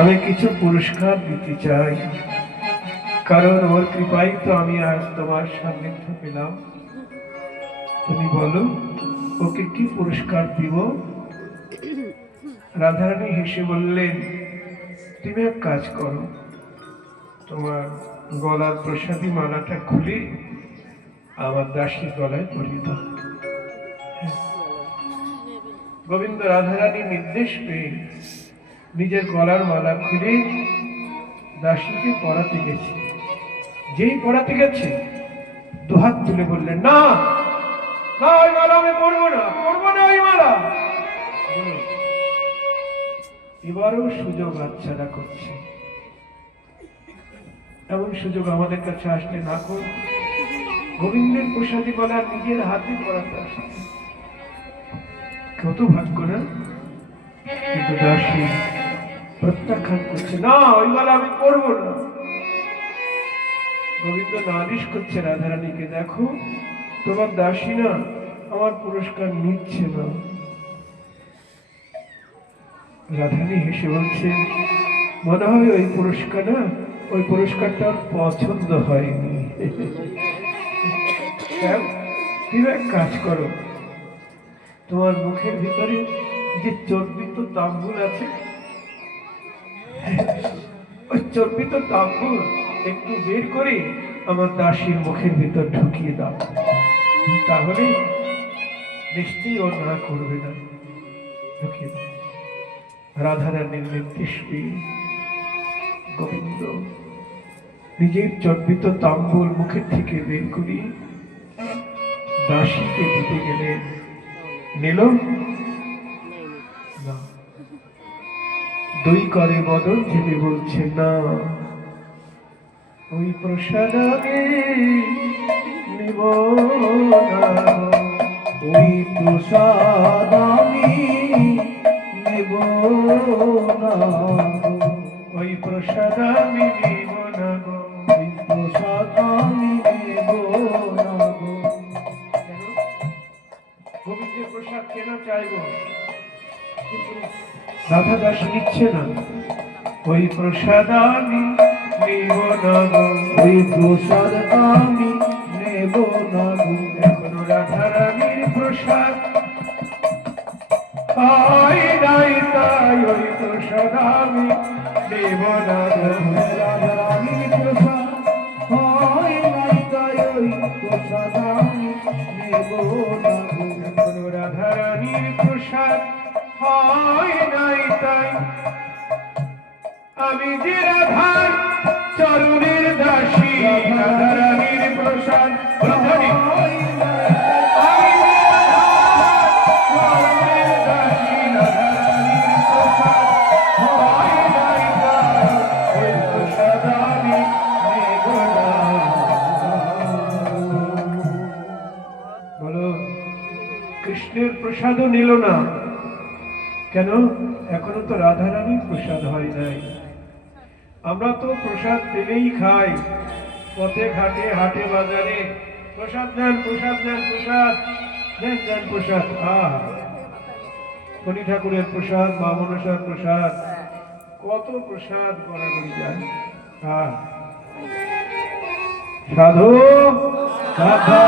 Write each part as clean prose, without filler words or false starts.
আমি কিছু পুরস্কার দিতে চাই, কারণ ওর কৃপায় তো আমি আজ তোমার সান্নিধ্য পেলাম। তুমি বলো ওকে কি পুরস্কার দিব? রাধারানী হেসে বললেন, তুমি এক কাজ করো, তোমার গলার প্রসাদী মালাটা খুলে আমার দাসীর গলায় পরিয়ে দাও। গোবিন্দ রাধারানী নির্দেশ পেয়ে নিজের গলার মালা খুলে দাসীকে পরাতে গেছে। যেই পরাতে গেছে দুহাত তুলে বললেন, না না, ওই মালা আমি পরবো না, পরবো না ওই মালা। এবারও সুযোগ হাতছাড়া করছে। এমন সুযোগ আমাদের কাছে আসলে না করব। গোবিন্দের প্রসাদী গলা নিজের হাতে পরাতে আসছে, কত ভাগ্য না? কিন্তু দাসী প্রত্যাখ্যান করছে, না ওই মালা আমি পরবো না। গোবিন্দ নালিশ করছে রাধারানীকে, দেখো তোমার দাসী না আমার পুরস্কার নিচ্ছে না। রাধারানী হেসে বলছে, মনে হয় ওই পুরস্কার না, ওই পুরস্কারটা পছন্দ হয়নি। তুমি এক কাজ করো, তোমার মুখের ভিতরে যে চর্বিত তাম্বুল আছে, ওই চর্বিত তাম্বুল একটু বের করে আমার দাসীর মুখের ভিতর ঢুকিয়ে দাও, তাহলে নিশ্চয়ই ও না করবে না। ঢুকিয়ে দাও। রাধারানীর নির্দেশ পেয়ে গোবিন্দ নিজের চর্বিত তাম্বুল মুখের থেকে বের করিয়ে দাসীকে দিতে গেলেন। নিল না। দুই করে বদল ভেবে বলছে, না ওই প্রসাদ আমি নিব না, ওই প্রসাদ আমি নেব না, ওই প্রসাদ আমি নিব না গো, ওই প্রসাদ আমি নেব না গো। কেন? গোবিন্দের প্রসাদ কেন চাইব? রাধা দাস নিচ্ছে না। ওই প্রসাদ আমি নিব না গো, ওই প্রসাদ আমি নেব না গো। এখনো রাধারানীর প্রসাদ হয় নাই, তাই ওই প্রসাদ আমি নেব না গো। রাধারানীর প্রসাদ হয় নাই, তাই ওই প্রসাদ আমি নেব না গো। এখনো রাধারানীর প্রসাদ হয় নাই, তাই আমি যে রাধার চরণের দাসী, রাধারানীর প্রসাদ ধরি। কৃষ্ণের প্রসাদও নিল না কেন? এখনো তো রাধারানীর প্রসাদ হয় নাই। আমরা তো প্রসাদ পেলেই খাই, পথে ঘাটে হাটে বাজারে প্রসাদ নেন, প্রসাদ নেন, প্রসাদ নেন, নেন প্রসাদ। শনি ঠাকুরের প্রসাদ, মা মনসার প্রসাদ, কত প্রসাদ গড়াগড়ি যায়। সাধু সাধা,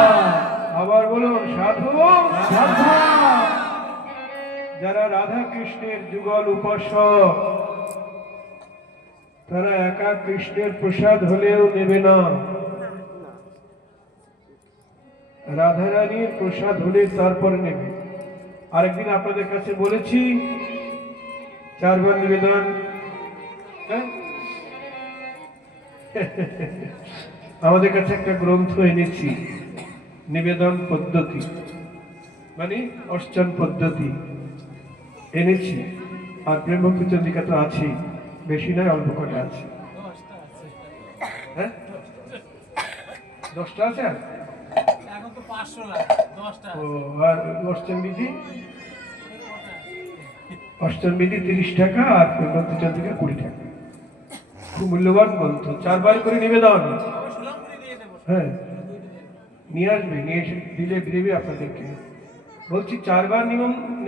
আবার বলুন, সাধু সাধা। যারা রাধা কৃষ্ণের যুগল উপাসক, তারা একা কৃষ্ণের প্রসাদ হলেও নেবে না, রাধারানীর প্রসাদ হলে তারপরে নেবে। আরেকদিন আপনাদের কাছে বলেছি 4 বার নিবেদন। আমাদের কাছে একটা গ্রন্থ এনেছি, নিবেদন পদ্ধতি, মানে অর্চন পদ্ধতি এনেছি। আর ব্রহ্মপুত্র চন্দ্রিকা তো আছে, বেশি নয়, অল্প করে আছে। হ্যাঁ, 10টা আছে। এখন তো 500 না, 10টা। ও, আর অষ্টম বিধি, অষ্টম বিধি 30 টাকা, আর ব্রহ্মপুত্র চন্দ্রিকা 20 টাকা। খুব মূল্যবান গ্রন্থ, 4 বার করে নিবেদন। হ্যাঁ, নিয়ে আসবে, নিয়ে এসে দিলে দেবে আপনাদেরকে। বলছি 4 বার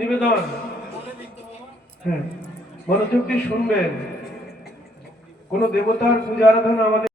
নিবেদন। হ্যাঁ, মনোযোগ দিয়ে শুনবেন। কোনো দেবতার পূজা আরাধনা আমাদের